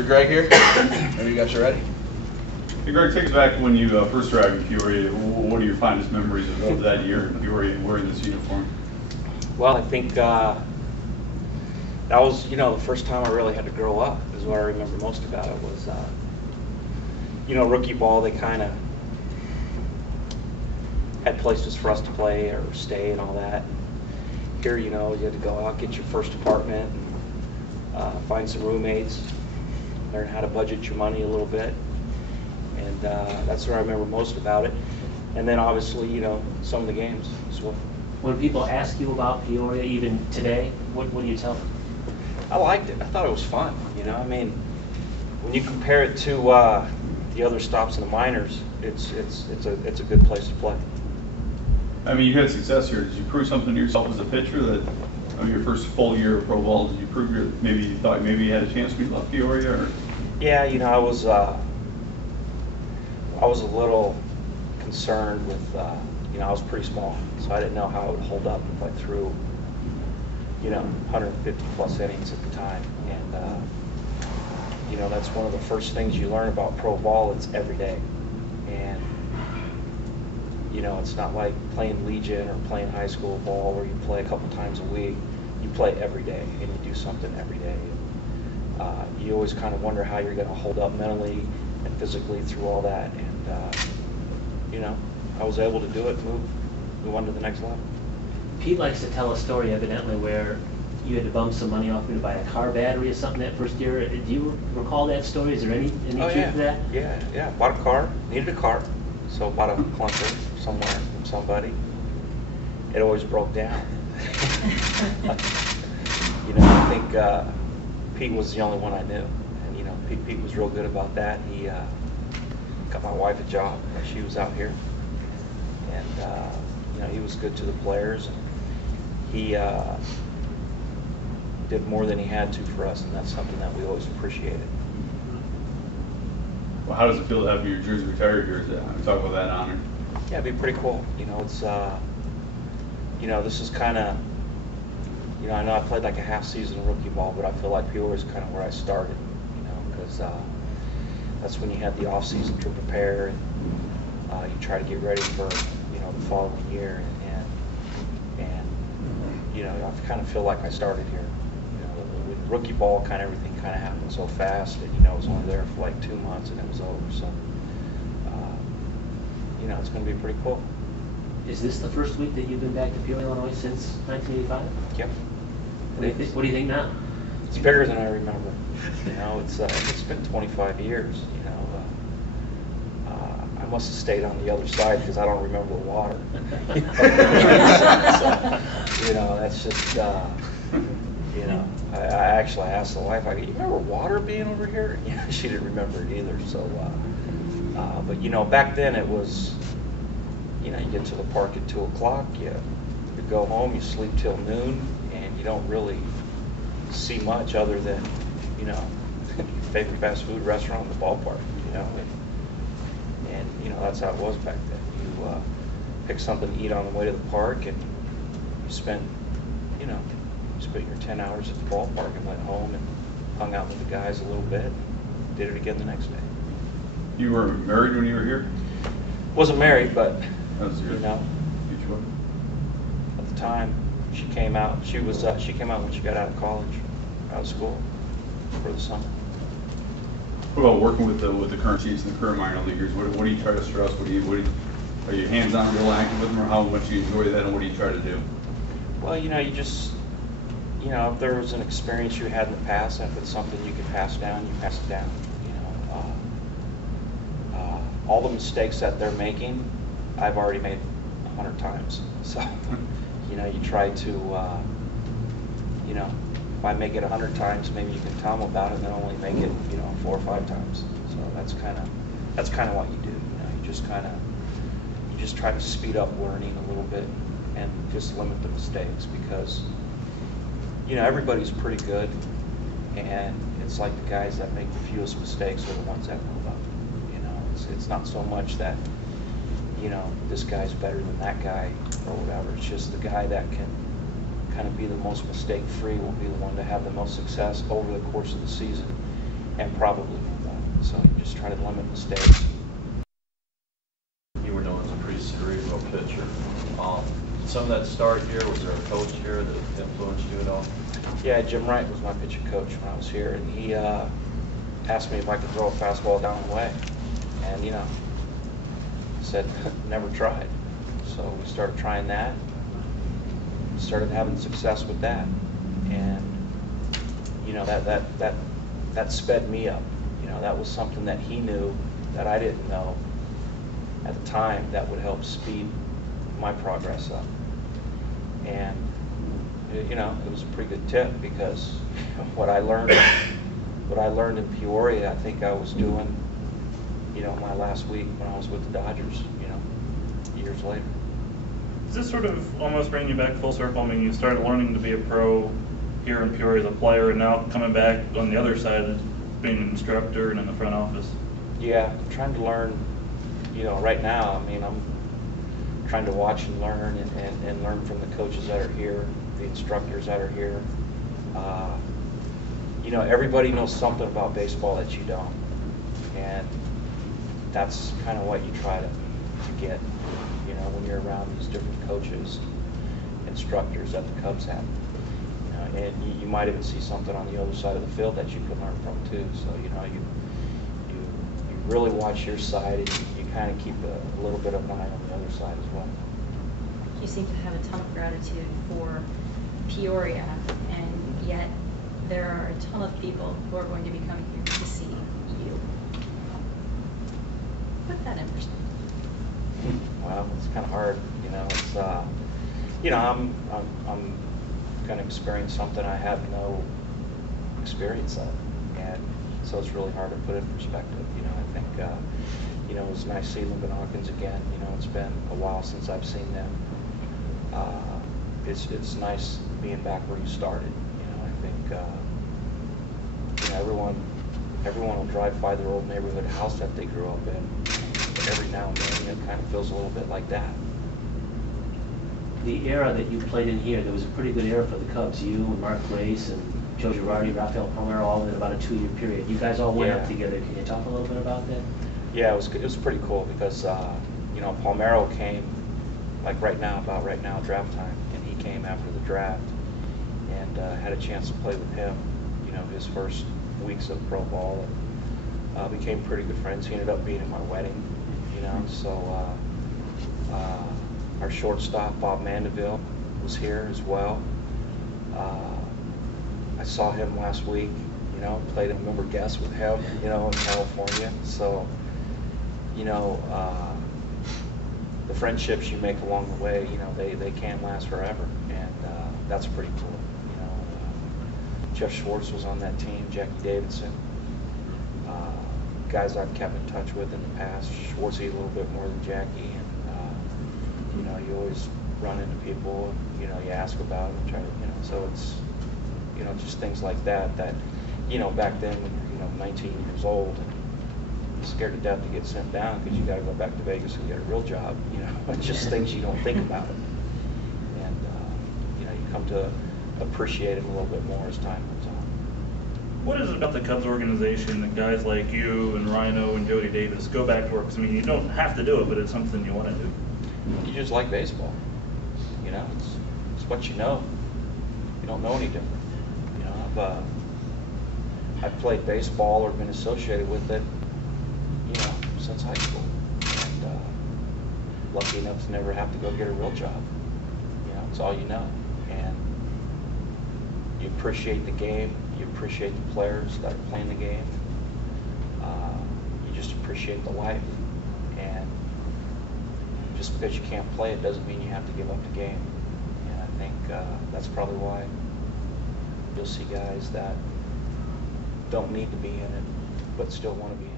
for Greg here. Maybe you guys are ready. Hey Greg, take us back to when you first arrived in Peoria. What are your fondest memories of that year in Peoria and wearing this uniform? Well, I think that was, the first time I really had to grow up. Is what I remember most about it was, rookie ball. They kind of had places for us to play or stay and all that. Here, you had to go out, get your first apartment, and find some roommates, learn how to budget your money a little bit, and that's what I remember most about it. And then obviously, some of the games as well. When people ask you about Peoria, even today, what do you tell them? I liked it. I thought it was fun. When you compare it to the other stops in the minors, it's a good place to play. I mean, you had success here. Did you prove something to yourself as a pitcher that your first full year of pro ball? Did you prove maybe you thought maybe you had a chance when you left Peoria? Or? Yeah, I was a little concerned with I was pretty small, so I didn't know how it would hold up if I threw 150 plus innings at the time, and that's one of the first things you learn about pro ball. It's every day, and it's not like playing Legion or playing high school ball where you play a couple times a week. You play every day, and you do something every day. You always kind of wonder how you're going to hold up mentally and physically through all that, and I was able to do it, move on to the next level. Pete likes to tell a story, evidently, where you had to bum some money off me to buy a car battery or something that first year. Do you recall that story? Is there any truth to that? Yeah. Bought a car, needed a car, so bought a clunker somewhere from somebody. It always broke down. I think Pete was the only one I knew, and Pete was real good about that. He got my wife a job. She was out here, and he was good to the players. And he did more than he had to for us, and that's something that we always appreciated. Well, how does it feel to have your jersey retired here? Talk about that honor. Yeah, it'd be pretty cool. It's this is kind of, I know I played like a half season of rookie ball, but I feel like Peoria is kind of where I started, because that's when you had the off season to prepare, and you try to get ready for the following year, and I kind of feel like I started here. With rookie ball, kind of everything kind of happened so fast, and I was only there for like 2 months and it was over. So it's going to be pretty cool. Is this the first week that you've been back to Peoria, Illinois since 1985? Yep. What do you think now? It's bigger than I remember. It's been 25 years. I must have stayed on the other side because I don't remember the water. That's just I actually asked the wife, you remember water being over here? She didn't remember it either. So, but back then it was, you get to the park at 2 o'clock, you go home, you sleep till noon, and you don't really see much other than, your favorite fast food restaurant in the ballpark, and that's how it was back then. You pick something to eat on the way to the park, and you spent your 10 hours at the ballpark and went home and hung out with the guys a little bit, and did it again the next day. You were married when you were here? Wasn't married, but that was your future wife? At the time she came out. She came out when she got out of college, out of school for the summer. What about working with the current Chiefs and the current minor leaguers? What do you try to stress? Are you hands-on, real active with them, or how much do you enjoy that, and what do you try to do? Well, you just, if there was an experience you had in the past, and if it's something you can pass down, you pass it down. All the mistakes that they're making, I've already made 100 times. So, you try to, if I make it 100 times, maybe you can tell them about it, and then only make it, 4 or 5 times. So that's kind of what you do. You just try to speed up learning a little bit and just limit the mistakes, because everybody's pretty good, and it's like the guys that make the fewest mistakes are the ones that move up. It's not so much that this guy's better than that guy or whatever. It's just the guy that can kind of be the most mistake-free will be the one to have the most success over the course of the season. and probably more. So you just try to limit mistakes. You were known as a pretty cerebral pitcher. Some of that start here, was there a coach here that influenced you at all? Yeah, Jim Wright was my pitching coach when I was here, and he asked me if I could throw a fastball down the way, and said never tried. So we started trying that, started having success with that, and that sped me up. That was something that he knew that I didn't know at the time that would help speed my progress up. And it was a pretty good tip, because what I learned in Peoria, I think I was doing my last week when I was with the Dodgers, years later. Does this sort of almost bring you back full circle? I mean, you started learning to be a pro here in Peoria as a player, and now coming back on the other side as being an instructor and in the front office. Yeah, I'm trying to learn, right now, I mean, I'm trying to watch and learn and learn from the coaches that are here, the instructors that are here. Everybody knows something about baseball that you don't. And that's kind of what you try to get, when you're around these different coaches, instructors that the Cubs have. And you might even see something on the other side of the field that you can learn from too. So, you really watch your side, and you kind of keep a little bit of an eye on the other side as well. You seem to have a ton of gratitude for Peoria, and yet there are a ton of people who are going to be coming here to see you. Put that in perspective. Well, it's kind of hard, It's I'm going to experience something I have no experience of, and so it's really hard to put it in perspective. I think it was nice seeing Lincoln Hawkins again. It's been a while since I've seen them. It's nice being back where you started. I think everyone will drive by their old neighborhood house that they grew up in. Every now and then, it kind of feels a little bit like that. The era that you played in here, there was a pretty good era for the Cubs. You and Mark Grace and Joe Girardi, Rafael Palmeiro, all in about a 2-year period. You guys all went up together. Can you talk a little bit about that? Yeah, it was pretty cool, because Palmeiro came right now draft time, and he came after the draft, and had a chance to play with him. His first weeks of pro ball, and became pretty good friends. He ended up being at my wedding. So our shortstop, Bob Mandeville, was here as well. I saw him last week, played a member guest with him, in California. So, the friendships you make along the way, they can last forever, and that's pretty cool. Jeff Schwartz was on that team, Jackie Davidson. Guys I've kept in touch with in the past. Schwartzy a little bit more than Jackie, and you always run into people, and you ask about them, and try to, so it's just things like that back then when you're 19 years old and scared to death to get sent down because you got to go back to Vegas and get a real job. It's just things you don't think about it, and you come to appreciate it a little bit more as time goes on. What is it about the Cubs organization that guys like you and Rhino and Jody Davis go back to work? 'Cause, I mean, you don't have to do it, but it's something you want to do. You just like baseball. It's what you know. You don't know any different. I've played baseball or been associated with it, since high school, and lucky enough to never have to go get a real job. It's all you know, and you appreciate the game. You appreciate the players that are playing the game. You just appreciate the life, and just because you can't play it doesn't mean you have to give up the game. And I think that's probably why you'll see guys that don't need to be in it, but still want to be